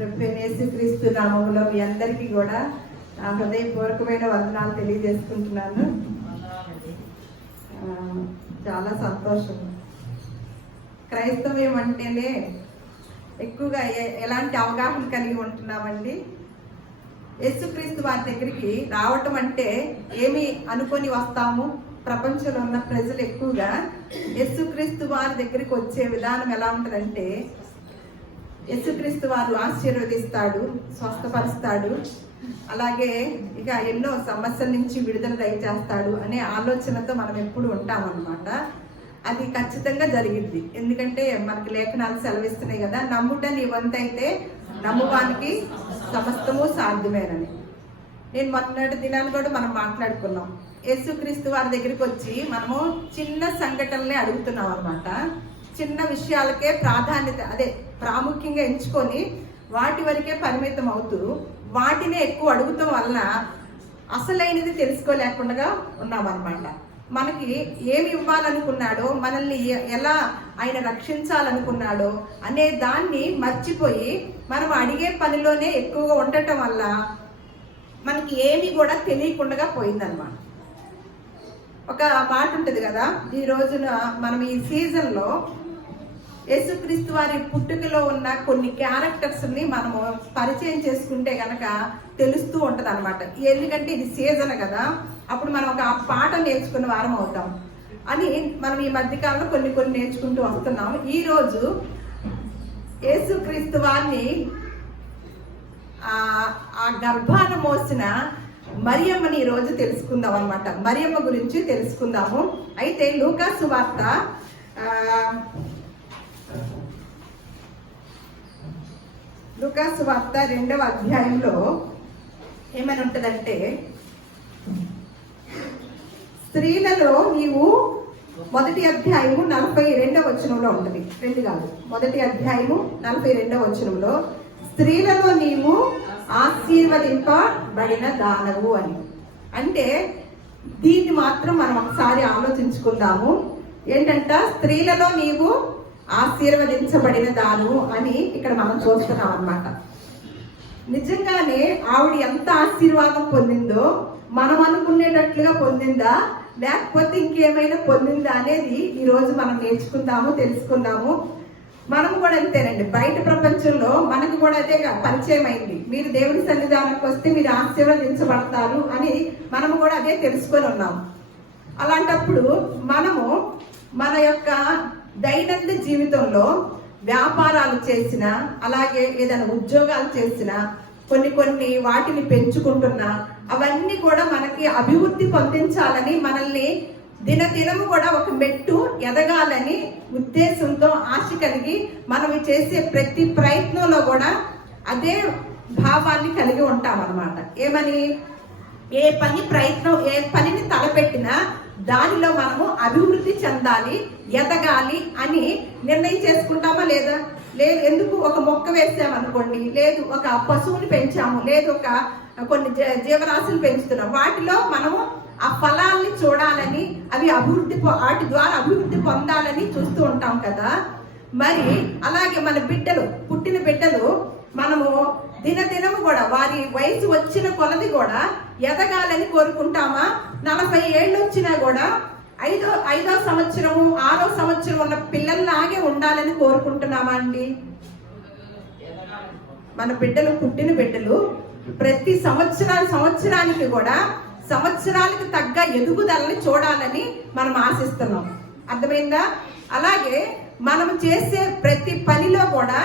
యేసుక్రీస్తు నామములో మీ అందరికీ కూడా నా హృదయపూర్వకమైన వందనాలు తెలియజేసుకుంటున్నాను. చాలా సంతోషం. క్రైస్తవ్యం అంటేనే ఎక్కువగా ఎలాంటి అవగాహన కలిగి ఉంటున్నామండి. యేసుక్రీస్తు వారి దగ్గరికి రావటం అంటే ఏమి అనుకొని వస్తాము. ప్రపంచంలో ఉన్న ప్రజలు ఎక్కువగా యేసుక్రీస్తు వారి దగ్గరికి వచ్చే విధానం ఎలా ఉంటుందంటే, యేసుక్రీస్తు వారు ఆశీర్వదిస్తాడు, స్వస్థపరుస్తాడు, అలాగే ఇక ఎన్నో సమస్యల నుంచి విడుదల దయచేస్తాడు అనే ఆలోచనతో మనం ఎప్పుడు ఉంటామన్నమాట. అది ఖచ్చితంగా జరిగింది. ఎందుకంటే మనకి లేఖనాలు సెలవిస్తున్నాయి కదా, నమ్ముట నీ వంతైతే నమ్మువానికి సమస్తము సాధ్యమేనని. నేను మొన్నటి దినాన్ని కూడా మనం మాట్లాడుకున్నాం. యేసుక్రీస్తు వారి దగ్గరికి వచ్చి మనము చిన్న సంఘటనలే అడుగుతున్నాం అనమాట. చిన్న విషయాలకే ప్రాముఖ్యంగా ఎంచుకొని వాటి వరకే పరిమితం అవుతూ వాటినే ఎక్కువ అడుగుతాం వలన అసలైనది తెలుసుకోలేకుండా ఉన్నామన్నమాట. మనకి ఏమి ఇవ్వాలనుకున్నాడో, మనల్ని ఎలా ఆయన రక్షించాలనుకున్నాడో అనే దాన్ని మర్చిపోయి మనం అడిగే పనిలోనే ఎక్కువగా ఉండటం వల్ల మనకి ఏమి కూడా తెలియకుండా పోయిందన్నమాట. ఒక మాట ఉంటుంది కదా, ఈ రోజున మనం ఈ సీజన్లో యేసుక్రీస్తు వారి పుట్టుకలో ఉన్న కొన్ని క్యారెక్టర్స్ని మనము పరిచయం చేసుకుంటే గనక తెలుస్తూ ఉంటుంది అనమాట. ఎందుకంటే ఇది సీజన్ కదా, అప్పుడు మనం ఒక పాట నేర్చుకున్న వారం అవుతాం అని మనం ఈ మధ్యకాలంలో కొన్ని నేర్చుకుంటూ వస్తున్నాం. ఈరోజు యేసుక్రీస్తు వారిని ఆ గర్భాన మోసిన మరియమ్మని ఈరోజు తెలుసుకుందాం అనమాట. మరియమ్మ గురించి తెలుసుకుందాము. అయితే లూకా సువార్త 2వ అధ్యాయంలో ఏమని ఉంటుందంటే, స్త్రీలలో నీవు, మొదటి అధ్యాయము 42వ వచనంలో ఉంటుంది, 2 కాదు, మొదటి అధ్యాయము 42వ వచనంలో స్త్రీలలో నీవు ఆశీర్వదింపబడిన దానవు అని. అంటే దీన్ని మాత్రం మనం ఒకసారి ఆలోచించుకుందాము. ఏంటంట, స్త్రీలలో నీవు ఆశీర్వదించబడిన దాను అని ఇక్కడ మనం చూస్తున్నాం అన్నమాట. నిజంగానే ఆవిడ ఎంత ఆశీర్వాదం పొందిందో, మనం అనుకునేటట్లుగా పొందిందా లేకపోతే ఇంకేమైనా పొందిందా అనేది ఈరోజు మనం నేర్చుకుందాము, తెలుసుకుందాము. మనం కూడా అంతేనండి. బయట ప్రపంచంలో మనకు కూడా అదే పరిచయం అయింది. మీరు దేవుని సన్నిధానానికి వస్తే మీరు ఆశీర్వదించబడతారు అని మనము కూడా అదే తెలుసుకొని ఉన్నాం. అలాంటప్పుడు మనము మన యొక్క దైనందిన జీవితంలో వ్యాపారాలు చేసిన, అలాగే ఏదైనా ఉద్యోగాలు చేసిన, కొన్ని వాటిని పెంచుకుంటున్నా, అవన్నీ కూడా మనకి అభివృద్ధి పొందించాలని, మనల్ని దినదినము కూడా ఒక మెట్టు ఎదగాలని ఉద్దేశంతో ఆశ కలిగి మనం చేసే ప్రతి ప్రయత్నంలో కూడా అదే భావాన్ని కలిగి ఉంటామన్నమాట. ఏమని, ఏ పనిని తలపెట్టినా దానిలో మనము అభివృద్ధి చెందాలి, ఎదగాలి అని నిర్ణయం చేసుకుంటామా లేదా? లేదు, ఎందుకు ఒక మొక్క వేసామనుకోండి, లేదు ఒక పశువుని పెంచాము, లేదు కొన్ని జీవరాశులు పెంచుతున్నాం, వాటిలో మనము ఆ ఫలాల్ని చూడాలని, వాటి ద్వారా అభివృద్ధి పొందాలని చూస్తూ ఉంటాం కదా. మరి అలాగే మన పుట్టిన బిడ్డలు మనము దినదినము కూడా వారి వయసు వచ్చిన కొలది కూడా ఎదగాలని కోరుకుంటామా? 40 ఏళ్ళు వచ్చినా కూడా 5వ సంవత్సరము 6వ సంవత్సరం ఉన్న పిల్లల్లాగే ఉండాలని కోరుకుంటున్నామా అండి? మన పుట్టిన బిడ్డలు ప్రతి సంవత్సరానికి కూడా సంవత్సరాలకు తగ్గ ఎదుగుదలని చూడాలని మనం ఆశిస్తున్నాం. అర్థమైందా? అలాగే మనం చేసే ప్రతి పనిలో కూడా,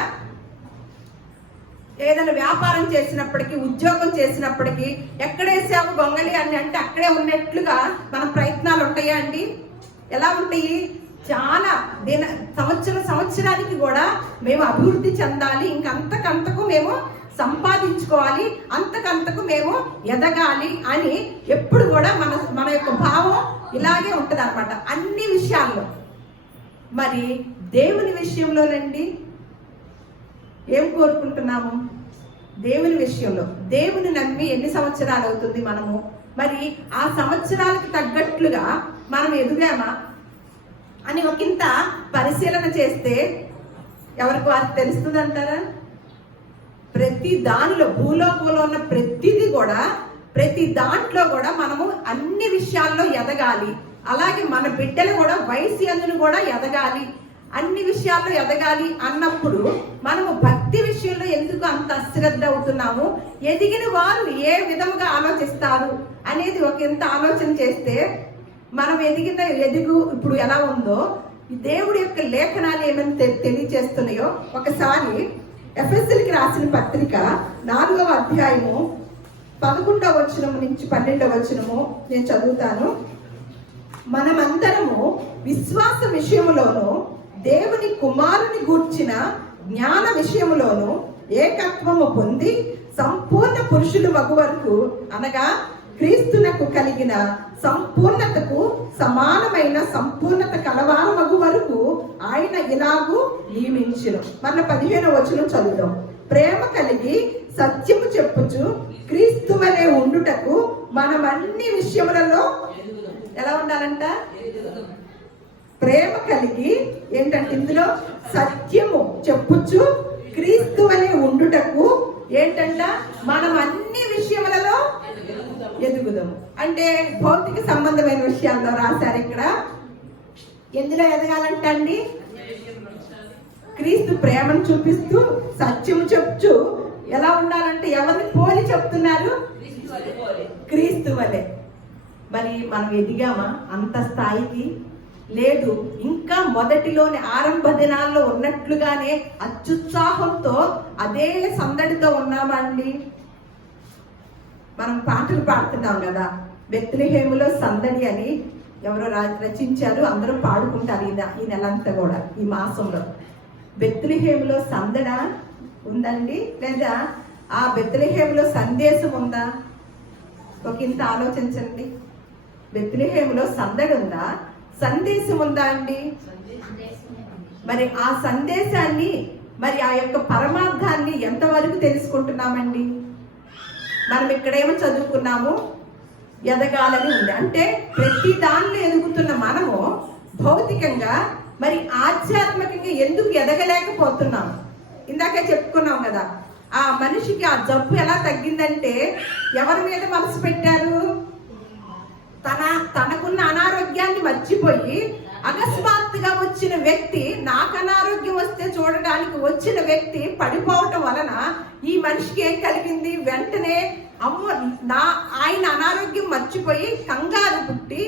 ఏదైనా వ్యాపారం చేసినప్పటికీ, ఉద్యోగం చేసినప్పటికీ, ఎక్కడేసాము గొంగళి అని అంటే అక్కడే ఉన్నట్లుగా మన ప్రయత్నాలు ఉంటాయా అండి? ఎలా ఉంటాయి? చాలా సంవత్సరానికి కూడా మేము అభివృద్ధి చెందాలి, ఇంకంతకంతకు మేము సంపాదించుకోవాలి, అంతకంతకు మేము ఎదగాలి అని ఎప్పుడు కూడా మన యొక్క భావం ఇలాగే ఉంటుంది అనమాట, అన్ని విషయాల్లో. మరి దేవుని విషయంలోనండి ఏం కోరుకుంటున్నాము? దేవుని విషయంలో దేవుని నమ్మి ఎన్ని సంవత్సరాలు అవుతుంది మనము? మరి ఆ సంవత్సరాలకు తగ్గట్లుగా మనం ఎదుగామా అని ఒకంత పరిశీలన చేస్తే ఎవరికి వారికి తెలుస్తుంది అంటారా? ప్రతి దానిలో భూలోకంలో ఉన్న ప్రతిదీ కూడా, ప్రతి దాంట్లో కూడా మనము అన్ని విషయాల్లో ఎదగాలి. అలాగే మన బిడ్డలు కూడా వయసు యందును కూడా ఎదగాలి, అన్ని విషయాల్లో ఎదగాలి అన్నప్పుడు మనము భక్తి విషయంలో ఎందుకు అంత అశ్రద్ధ అవుతున్నాము? ఎదిగిన వారు ఏ విధముగా ఆలోచిస్తారు అనేది ఒక ఎంత ఆలోచన చేస్తే మనం ఎదుగు ఇప్పుడు ఎలా ఉందో దేవుడి యొక్క లేఖనాలు ఏమని తెలియజేస్తున్నాయో ఒకసారి ఎఫెసీయులకు రాసిన పత్రిక 4వ అధ్యాయము 11వ వచనము నుంచి 12వ వచనము నేను చదువుతాను. మనమందరము విశ్వాస విషయములోను దేవుని కుమారుని గూర్చిన జ్ఞాన విషయములోను ఏకత్వము పొంది సంపూర్ణ పురుషులు మగు వరకు, అనగా క్రీస్తునకు కలిగిన సంపూర్ణతకు సమానమైన సంపూర్ణత కలవారు మగు వరకు ఆయన ఇలాగూ నియమించును. మన 15వ వచనం చదువుదాం. ప్రేమ కలిగి సత్యము చెప్పుచు క్రీస్తు వలె ఉండుటకు మనం అన్ని విషయములలో ఎలా ఉండాలంట? ప్రేమ కలిగి ఏంటంటే ఇందులో సత్యము చెప్పుచు క్రీస్తు వలె ఉండుటకు ఏంటంట? మనం అన్ని విషయములలో ఎదుగుదాము. అంటే భౌతిక సంబంధమైన విషయాల్లో రాశారు ఇక్కడ. ఎందులో ఎదగాలంట అండి? క్రీస్తు ప్రేమను చూపిస్తూ సత్యము చెప్తూ ఎలా ఉండాలంటే ఎవరిని పోలి చెప్తున్నారు? క్రీస్తు వలె. మరి మనం ఎదిగామా అంత స్థాయికి? లేదు. ఇంకా మొదటిలోని ఆరంభ దినాల్లో ఉన్నట్లుగానే అత్యుత్సాహంతో అదే సందడితో ఉన్నామా అండి? మనం పాటలు పాడుతున్నాం కదా, బెత్లెహేములో సందడి అని ఎవరో రచించారు, అందరూ పాడుకుంటారు ఈ నెలంతా కూడా, ఈ మాసంలో. బెత్లెహేములో సందడ ఉందండి, లేదా ఆ బెత్లెహేములో సందేశం ఉందా? ఒక ఇంత ఆలోచించండి. బెత్లెహేములో సందడి ఉందా, సందేశం ఉందా అండి? మరి ఆ సందేశాన్ని, మరి ఆ యొక్క పరమార్థాన్ని ఎంతవరకు తెలుసుకుంటున్నామండి? మనం ఇక్కడేమో చదువుకున్నాము, ఎదగాలని ఉంది. అంటే ప్రతి దానిలో ఎదుగుతున్న మనము భౌతికంగా మరి ఆధ్యాత్మికంగా ఎందుకు ఎదగలేకపోతున్నాము? ఇందాకే చెప్పుకున్నాం కదా, ఆ మనిషికి ఆ జబ్బు ఎలా తగ్గిందంటే ఎవరి మీద మనసు పెట్టారు? తనకున్న అనారోగ్యాన్ని మర్చిపోయి అకస్మాత్తుగా వచ్చిన వ్యక్తి, నాకు అనారోగ్యం వస్తే చూడడానికి వచ్చిన వ్యక్తి పడిపోవటం వలన ఈ మనిషికి ఏం కలిగింది? వెంటనే ఆయన అనారోగ్యం మర్చిపోయి కంగారు పుట్టి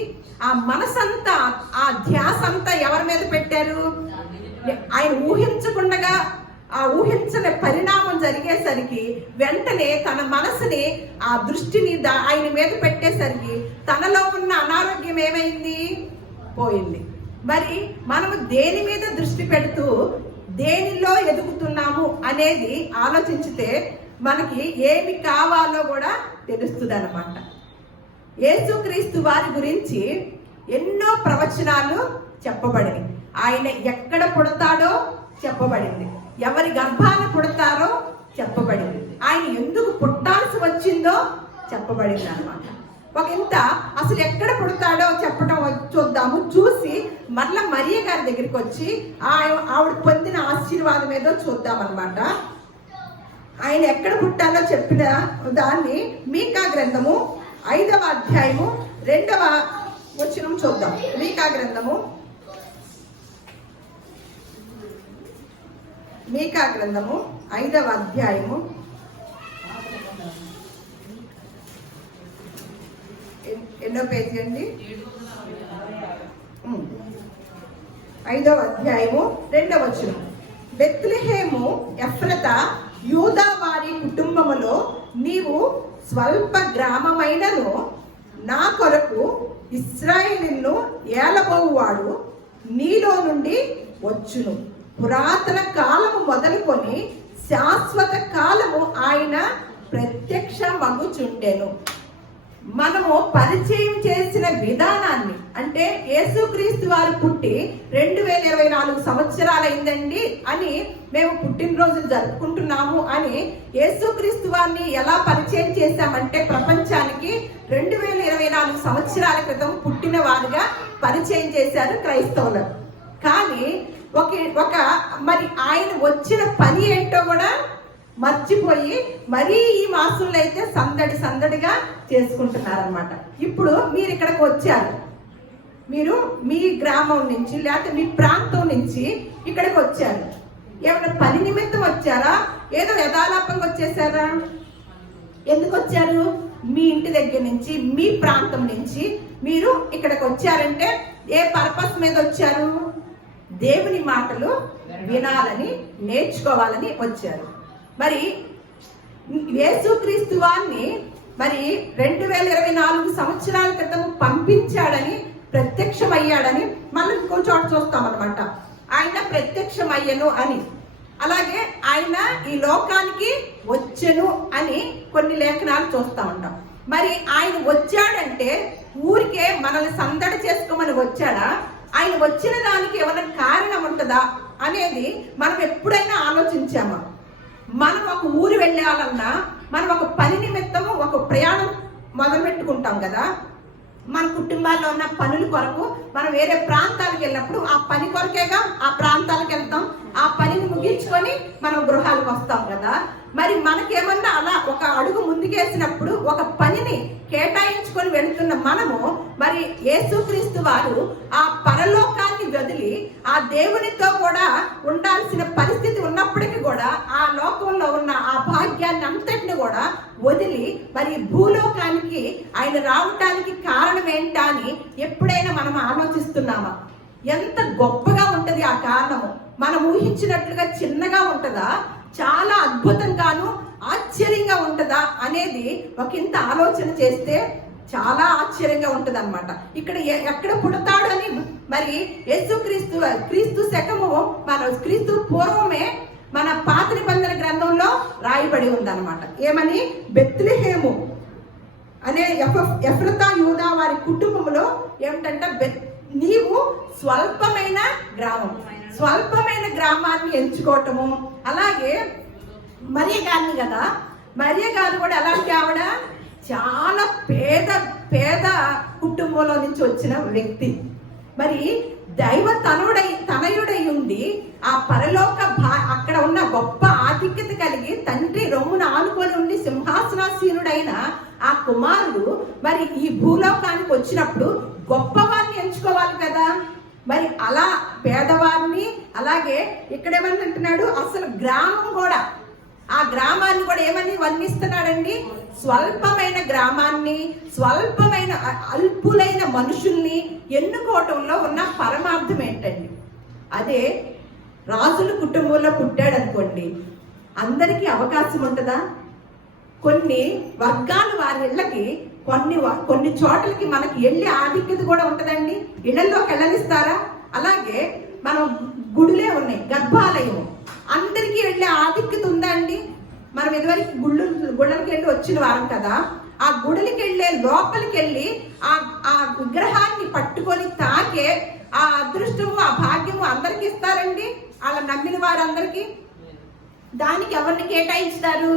ఆ మనసంతా, ఆ ధ్యాస అంతా ఎవరి మీద పెట్టారు? ఆయన ఊహించకుండా, ఆ ఊహించని పరిణామం జరిగేసరికి వెంటనే తన మనసుని, ఆ దృష్టిని ఆయన మీద పెట్టేసరికి తనలో ఉన్న అనారోగ్యం ఏమైంది? పోయింది. మరి మనము దేని మీద దృష్టి పెడుతూ దేనిలో ఎదుగుతున్నాము అనేది ఆలోచించితే మనకి ఏమి కావాలో కూడా తెలుస్తుంది అన్నమాట. యేసుక్రీస్తు వారి గురించి ఎన్నో ప్రవచనాలు చెప్పబడింది. ఆయన ఎక్కడ పుడతాడో చెప్పబడింది, ఎవరి గర్భాన పుడతారో చెప్పబడింది, ఆయన ఎందుకు పుట్టాల్సి వచ్చిందో చెప్పబడింది అన్నమాట. ఒక ఇంత అసలు ఎక్కడ పుడతాడో చెప్పడం చూద్దాము. చూసి మరలా మరియ గారి దగ్గరికి వచ్చి ఆవిడ పొందిన ఆశీర్వాదం ఏదో చూద్దాం అన్నమాట. ఆయన ఎక్కడ పుట్టాలో చెప్పిన దాన్ని మీకా గ్రంథము 5వ అధ్యాయము 2వ వచనం చూద్దాం. మీకా గ్రంథము 5వ అధ్యాయము ఎన్నో పేజీ అండి? 5వ అధ్యాయము 2వ వచనం. బెత్లెహేము ఎఫ్రతా యూదా వారి కుటుంబములో నీవు స్వల్ప గ్రామమైనను నా కొరకు ఇశ్రాయేలును ఏలబోవువాడు నీలో నుండి వచ్చును. పురాతన కాలము మొదలుకొని శాశ్వత కాలము ఆయన ప్రత్యక్ష మగుచుండెను. మనము పరిచయం చేసిన విధానాన్ని, అంటే యేసుక్రీస్తు వారు పుట్టి 2024 సంవత్సరాలైందండి అని మేము పుట్టినరోజులు జరుపుకుంటున్నాము అని యేసుక్రీస్తు వారిని ఎలా పరిచయం చేశామంటే ప్రపంచానికి 2024 సంవత్సరాల క్రితం పుట్టిన వారుగా పరిచయం చేశారు క్రైస్తవులు. కానీ ఒక మరి ఆయన వచ్చిన పని ఏంటో కూడా మర్చిపోయి మరీ ఈ మాసంలో అయితే సందడిగా చేసుకుంటున్నారనమాట. ఇప్పుడు మీరు ఇక్కడికి వచ్చారు, మీరు మీ గ్రామం నుంచి లేకపోతే మీ ప్రాంతం నుంచి ఇక్కడికి వచ్చారు. ఏమైనా పని నిమిత్తం వచ్చారా, ఏదో యథాలాపంగా వచ్చేసారా? ఎందుకు వచ్చారు? మీ ఇంటి దగ్గర నుంచి, మీ ప్రాంతం నుంచి మీరు ఇక్కడికి వచ్చారంటే ఏ పర్పస్ మీద వచ్చారు? దేవుని మాటలు వినాలని, నేర్చుకోవాలని వచ్చారు. మరి యేసుక్రీస్తు వారిని మరి 2024 సంవత్సరాల క్రితం పంపించాడని, ప్రత్యక్షమయ్యాడని మనం ఇంకో చోట చూస్తాం అనమాట. ఆయన ప్రత్యక్షమయ్యను అని, అలాగే ఆయన ఈ లోకానికి వచ్చెను అని కొన్ని లేఖనాలు చూస్తా ఉంటాం. మరి ఆయన వచ్చాడంటే ఊరికే మనల్ని సందడి చేసుకోమని వచ్చాడా? ఆయన వచ్చిన దానికి ఏమైనా కారణం ఉంటుందా అనేది మనం ఎప్పుడైనా ఆలోచించామా? మనం ఒక ఊరు వెళ్ళాలన్నా, మనం ఒక పని నిమిత్తము ఒక ప్రయాణం మొదలు పెట్టుకుంటాం కదా. మన కుటుంబాల్లో ఉన్న పనుల కొరకు మనం వేరే ప్రాంతాలకు వెళ్ళినప్పుడు ఆ పని కొరకేగా ఆ ప్రాంతాలకు వెళ్తాం. ఆ పనిని ముగించుకొని మనం గృహాలకు వస్తాం కదా. మరి మనకేమన్నా అలా ఒక అడుగు ముందుకేసినప్పుడు ఒక పనిని కేటాయించుకొని వెళ్తున్న మనము మరి యేసుక్రీస్తు వారు ఆ పరలోకాన్ని వదిలి ఆ దేవునితో కూడా ఉండాల్సిన పరిస్థితి ఉన్నప్పటికీ కూడా ఆ లోకంలో ఉన్న ఆ భాగ్యాన్ని అంతటిని కూడా వదిలి మరి భూలోకానికి ఆయన రావటానికి కారణం ఏంటా అని ఎప్పుడైనా మనం ఆలోచిస్తున్నామా? ఎంత గొప్పగా ఉంటది ఆ కారణము. మనం ఊహించినట్లుగా చిన్నగా ఉంటదా, చాలా అద్భుతంగాను ఆశ్చర్యంగా ఉంటదా అనేది ఒక ఇంత ఆలోచన చేస్తే చాలా ఆశ్చర్యంగా ఉంటది అనమాట. ఇక్కడ ఎక్కడ పుడతాడు అని మరి క్రీస్తు శకము మన క్రీస్తు పూర్వమే మన పాత నిబంధన గ్రంథంలో రాయబడి ఉందన్నమాట. ఏమని? బెత్లెహేము అనే ఎఫ్రతా యూదా వారి కుటుంబంలో ఏమిటంటే నీవు స్వల్పమైన గ్రామాన్ని ఎంచుకోవటము. అలాగే మరియ గారిని కదా, మరియ గారు కూడా ఎలాంటి ఆవిడ? చాలా పేద కుటుంబంలో నుంచి వచ్చిన వ్యక్తి. మరి దైవ తనయుడై ఉండి ఆ పరలోక అక్కడ ఉన్న గొప్ప ఆధిక్యత కలిగి తండ్రి రొమ్మున ఆనుకొని ఉండి సింహాసనాసీనుడైన ఆ కుమారుడు మరి ఈ భూలోకానికి వచ్చినప్పుడు గొప్పవారిని ఎంచుకోవాలి కదా. మరి అలా పేదవారిని, అలాగే ఇక్కడ ఏమని అంటున్నాడు? అసలు గ్రామం కూడా, ఆ గ్రామాన్ని కూడా ఏమని వర్ణిస్తున్నాడండి? స్వల్పమైన గ్రామాన్ని, స్వల్పమైన అల్పులైన మనుషుల్ని ఎన్నుకోవటంలో ఉన్న పరమార్థం ఏంటండి? అదే రాజుల కుటుంబంలో పుట్టాడు అనుకోండి, అందరికీ అవకాశం ఉంటుందా? కొన్ని వర్గాలు వారి ఇళ్ళకి కొన్ని చోట్లకి మనకి వెళ్ళే ఆధిక్యత కూడా ఉంటుందండి. ఇళ్లలోకి వెళ్ళనిస్తారా? అలాగే మనం గుడులే ఉన్నాయి, గర్భాలయం, అందరికీ వెళ్ళే ఆధిక్యత ఉందా అండి? మనం ఇదివరకు గుళ్ళకి వెళ్ళి వచ్చిన వారం కదా. ఆ గుడులకి వెళ్ళే లోపలికి వెళ్ళి ఆ విగ్రహాన్ని పట్టుకొని తాకే ఆ అదృష్టము, ఆ భాగ్యము అందరికి ఇస్తారండి? అలా నమ్మిన వారందరికీ. దానికి ఎవరిని కేటాయిస్తారు?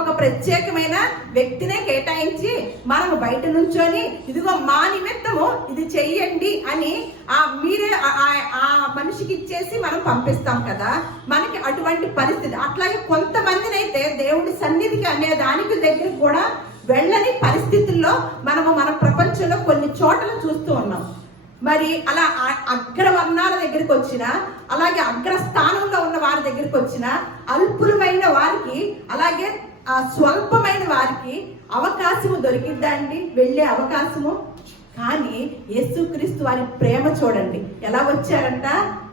ఒక ప్రత్యేకమైన వ్యక్తినే కేటాయించి మనము బయట నుంచొని ఇదిగో మా నిమిత్తము ఇది చెయ్యండి అని మీరే ఆ మనిషికి ఇచ్చేసి మనం పంపిస్తాం కదా. మనకి అటువంటి పరిస్థితి. అట్లాగే కొంతమందిని అయితే దేవుడి సన్నిధికి అనే దానికి దగ్గర కూడా వెళ్ళని పరిస్థితుల్లో మనము మన ప్రపంచంలో కొన్ని చోట్ల చూస్తూ ఉన్నాం. మరి అలా అగ్రవర్ణాల దగ్గరికి వచ్చిన, అలాగే అగ్రస్థానంలో ఉన్న వారి దగ్గరికి వచ్చిన అల్పులమైన వారికి, అలాగే ఆ స్వల్పమైన వారికి అవకాశము దొరికిద్దా అండి? వెళ్ళే అవకాశము. కానీ యేసుక్రీస్తు వారి ప్రేమ చూడండి, ఎలా వచ్చారంట?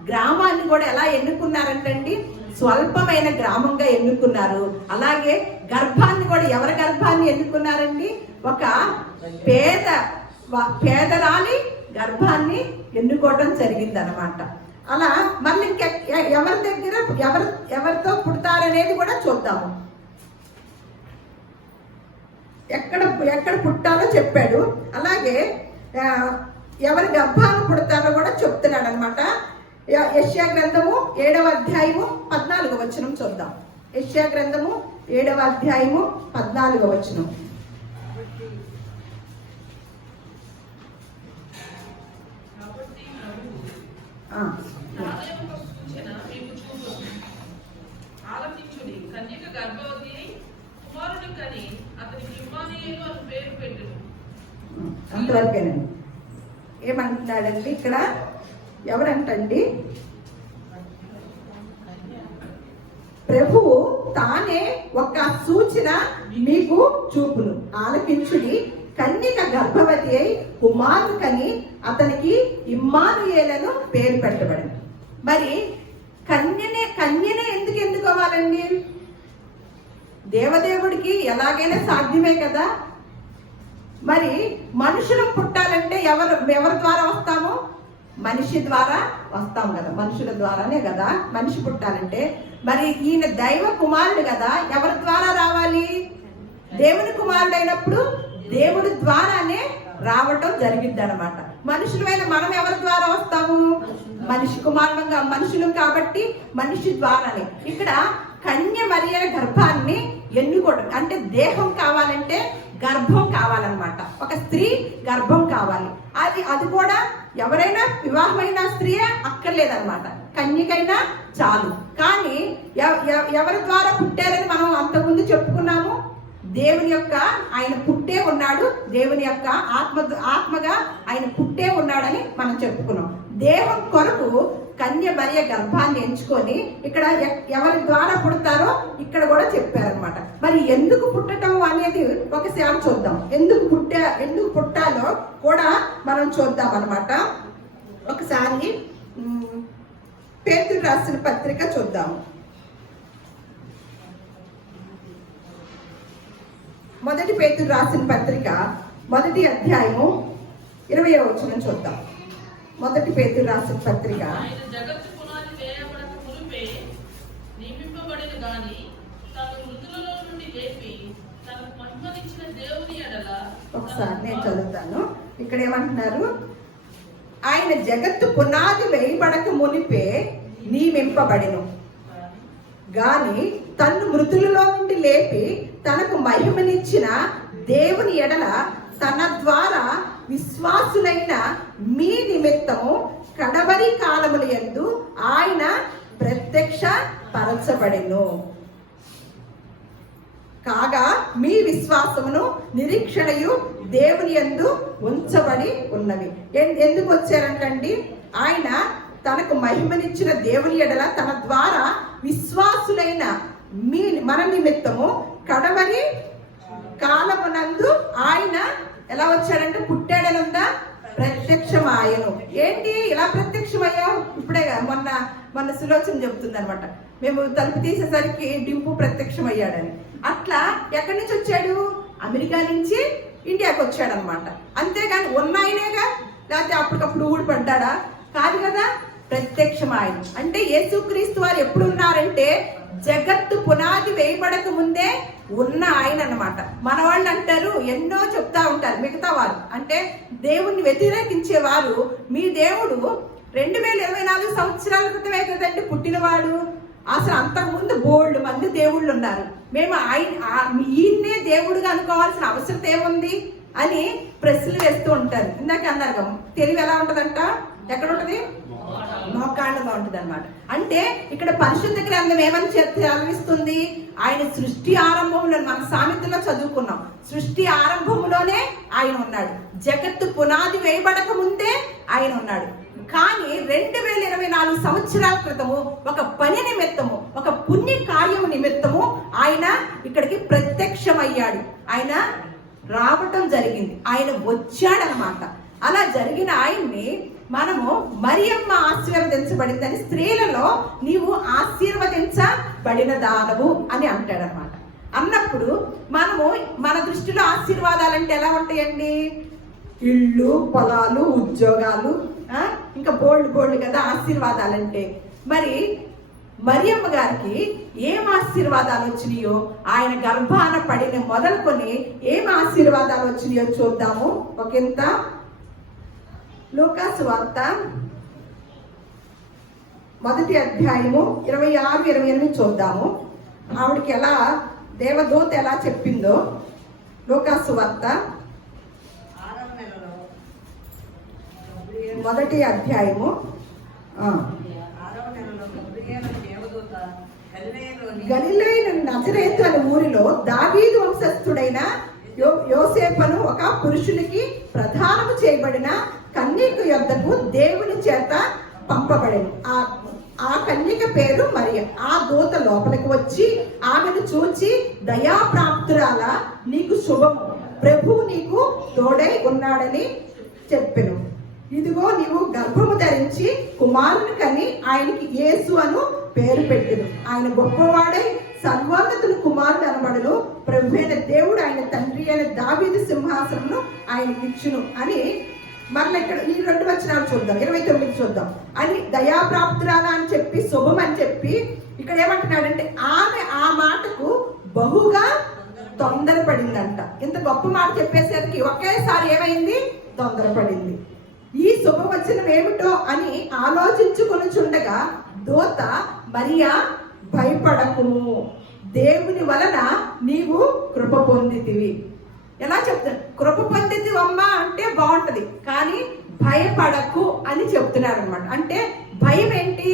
గ్రామాన్ని కూడా ఎలా ఎన్నుకున్నారంటండి? స్వల్పమైన గ్రామంగా ఎన్నుకున్నారు. అలాగే గర్భాన్ని కూడా, ఎవరి గర్భాన్ని ఎన్నుకున్నారండి? ఒక పేదరాలి గర్భాన్ని ఎన్నుకోవడం జరిగింది అనమాట. అలా మళ్ళీ ఎవరి దగ్గర ఎవరితో పుడతారనేది కూడా చూద్దాము. ఎక్కడ పుట్టాలో చెప్పాడు. అలాగే ఎవరి గర్భాలు పుడతారో కూడా చెప్తున్నాడు అనమాట. యెషయా గ్రంథము 7వ అధ్యాయము 14వ వచనం చూద్దాం. యెషయా గ్రంథము 7వ అధ్యాయము 14వ వచనం. ఆలకించు చూడి కన్యక గర్భవతి అయి కుమారుని కని అతనికి ఇమ్మానుయేలు అని పేరు పెట్టెను. అంతవరకేనండి. ఏమంటున్నాడండి ఇక్కడ? ఎవరంటండి? ప్రభువు తానే ఒక సూచన మీకు చూపును, ఆలకించుడి. కన్యక గర్భవతి అయి కుమారుని కని అతనికి ఇమ్మానుయేలను పేరు పెట్టబడింది. మరి కన్యనే ఎందుకు అవ్వాలండి? దేవదేవుడికి ఎలాగైనా సాధ్యమే కదా. మరి మనుషులు పుట్టాలంటే ఎవరి ద్వారా వస్తాము? మనిషి ద్వారా వస్తాం కదా, మనుషుల ద్వారానే కదా మనిషి పుట్టాలంటే. మరి ఈయన దైవ కుమారుడు కదా, ఎవరి ద్వారా రావాలి? దేవుని కుమారుడు అయినప్పుడు దేవుడి ద్వారానే రావటం జరిగిద్ది అనమాట. మనుషులమైన మనం ఎవరి ద్వారా వస్తాము? మనుషులు కాబట్టి మనిషి ద్వారానే. ఇక్కడ కన్య మరియ గర్భాన్ని ఎన్నుకోవడం అంటే దేహం కావాలంటే గర్భం కావాలన్నమాట. ఒక స్త్రీ గర్భం కావాలి. అది కూడా ఎవరైనా వివాహమైన స్త్రీయే అక్కర్లేదన్నమాట, కన్యకైనా చాలు. కానీ ఎవరి ద్వారా పుట్టారని మనం అంతకుముందు చెప్పుకున్నాము. దేవుని యొక్క ఆయన పుట్టే ఉన్నాడు, దేవుని యొక్క ఆత్మగా ఆయన పుట్టే ఉన్నాడని మనం చెప్పుకున్నాం. దేహం కొరకు కన్య మరియ గర్భాన్ని ఎంచుకొని ఇక్కడ ఎవరి ద్వారా పుడతారో ఇక్కడ కూడా చెప్పారనమాట. మరి ఎందుకు పుట్టడం అనేది ఒకసారి చూద్దాం. ఎందుకు పుట్టాలో కూడా మనం చూద్దాం అనమాట. ఒకసారి పేతురు రాసిన పత్రిక చూద్దాము. మొదటి పేతురు రాసిన పత్రిక 1వ అధ్యాయము 20వ వచనం చూద్దాం. మొదటి పేతురు రాసిన పత్రిక. జగత్తు పునాది వేయబడక మునుపే నియమింపబడిన గాని తాను మృతులలో నుండి లేపి తనకు మహిమనిచ్చిన దేవుని ఎడల. ఒకసారి నేను చదువుతాను. ఇక్కడ ఏమంటున్నారు? ఆయన జగత్తు పునాది వేయబడక మునిపే నియమింపబడిను గాని తన్ను మృతులలో నుండి లేపి తనకు మహిమనిచ్చిన దేవుని ఎడల తన ద్వారా విశ్వాసులైన మీ నిమిత్తము కడవరి కాలముల యందు ఆయన ప్రత్యక్ష పరచబడెను. కాగా మీ విశ్వాసమును నిరీక్షణయు దేవుని యందు ఉంచబడి ఉన్నవి. ఎందుకు వచ్చారంటండి? ఆయన తనకు మహిమనిచ్చిన దేవుని ఎడల తన ద్వారా విశ్వాసులైన మన నిమిత్తము కడవరి కాలమునందు ఆయన ఎలా వచ్చాడంటే పుట్టాడనుందా? ప్రత్యక్షమాయను. ఏంటి ఇలా ప్రత్యక్షమయ్యావు? ఇప్పుడే మొన్న సులోచన చెబుతుంది అనమాట. మేము తలుపు తీసేసరికి డింపు ప్రత్యక్షమయ్యాడని. అట్లా ఎక్కడి నుంచి వచ్చాడు? అమెరికా నుంచి ఇండియాకి వచ్చాడు అనమాట. అంతేగాని ఉన్నాయనేగా, లేకపోతే అప్పటికప్పుడు ఊడిపడ్డా కాదు కదా. ప్రత్యక్షమాయను అంటే యేసుక్రీస్తు వారు ఎప్పుడు ఉన్నారంటే జగత్తు పునాది వేయబడక ముందే ఉన్న ఆయన అన్నమాట. మన వాళ్ళు అంటారు, ఎన్నో చెప్తా ఉంటారు మిగతా వారు, అంటే దేవుణ్ణి వ్యతిరేకించే వారు, మీ దేవుడు 2024 సంవత్సరాల క్రితమే కదండి పుట్టినవాడు, అసలు అంతకుముందు బోల్డ్ మంది దేవుళ్ళు ఉన్నారు, మేము ఈయన్నే దేవుడుగా అనుకోవాల్సిన అవసరం ఏముంది అని ప్రశ్నలు వేస్తూ ఉంటారు. ఇందాక అన్నారు తెలివి ఎలా ఉంటదంట, ఎక్కడ ఉంటది? మోకాళ్ళగా ఉంటుంది అనమాట. అంటే ఇక్కడ పరిశుద్ధ గ్రంథం ఏమని చదివిస్తుంది? ఆయన సృష్టి ఆరంభంలో, మన సామెతలో చదువుకున్నాం, సృష్టి ఆరంభంలోనే ఆయన ఉన్నాడు. జగత్తు పునాది వేయబడక ముందే ఆయన ఉన్నాడు. కానీ 2024 సంవత్సరాల క్రితము ఒక పని నిమిత్తము, ఒక పుణ్య కార్యము నిమిత్తము ఆయన ఇక్కడికి ప్రత్యక్షమయ్యాడు. ఆయన రావటం జరిగింది, ఆయన వచ్చాడనమాట. అలా జరిగిన ఆయన్ని మనము మరియమ్మ ఆశీర్వదించబడిందని, స్త్రీలలో నీవు ఆశీర్వదించబడిన దానవు అని అంటాడనమాట. అన్నప్పుడు మనము మన దృష్టిలో ఆశీర్వాదాలంటే ఎలా ఉంటాయండి? ఇళ్ళు, పొలాలు, ఉద్యోగాలు, ఇంకా బోల్డ్ కదా ఆశీర్వాదాలంటే. మరి మరియమ్మ గారికి ఏం ఆశీర్వాదాలు వచ్చినాయో, ఆయన గర్భాన పడిన మొదలుకొని ఏం ఆశీర్వాదాలు వచ్చినాయో చూద్దాము. ఒకంత లూకా సువార్త 1వ అధ్యాయము 26-28 చూద్దాము. ఆవిడకి ఎలా దేవదూత ఎలా చెప్పిందో. లూకా సువార్త 1వ అధ్యాయము 6వ నెలలో దేవదూత గలిలయలో గలిలయ నజరేతు అనే ఊరిలో దావీదు వంశస్థుడైన యోసేపును ఒక పురుషునికి ప్రధానము చేయబడిన కన్యక యొద్దకు దేవుని చేత పంపబడెను. ఆ కన్యక పేరు మరియ. ఆ దూత లోపలికి వచ్చి ఆమెను చూచి, దయాప్రాప్తురాల, నీకు శుభము, ప్రభువు నీకు తోడై ఉన్నాడని చెప్పెను. ఇదిగో నీవు గర్భము ధరించి కుమారుని కని ఆయనకి యేసు అను పేరు పెట్టెను. ఆయన గొప్పవాడై సర్వోన్నతుని కుమారుడు అనబడును. ప్రభువైన దేవుడు ఆయన తండ్రి అయిన దావీదు సింహాసనమును ఆయనకి ఇచ్చును అని మరలా ఇక్కడ ఈ 2 వచనాలు చూద్దాం. 29 చూద్దాం. అని దయాప్రాప్తురాలా అని చెప్పి, శుభం అని చెప్పి ఇక్కడ ఏమంటున్నాడంటే ఆమె ఆ మాటకు బహుగా తొందరపడిందంట. ఇంత గొప్ప మాట చెప్పేసరికి ఒకేసారి ఏమైంది? తొందరపడింది. ఈ శుభవచనం ఏమిటో అని ఆలోచించుకొనుచుండగా దూత, మరియా భయపడకుము, దేవుని వలన నీవు కృప పొందితివి. ఎలా చెప్తారు? కృప పొందితివమ్మా అంటే బాగుంటది, కానీ భయపడకు అని చెప్తున్నారు అనమాట. అంటే భయం ఏంటి?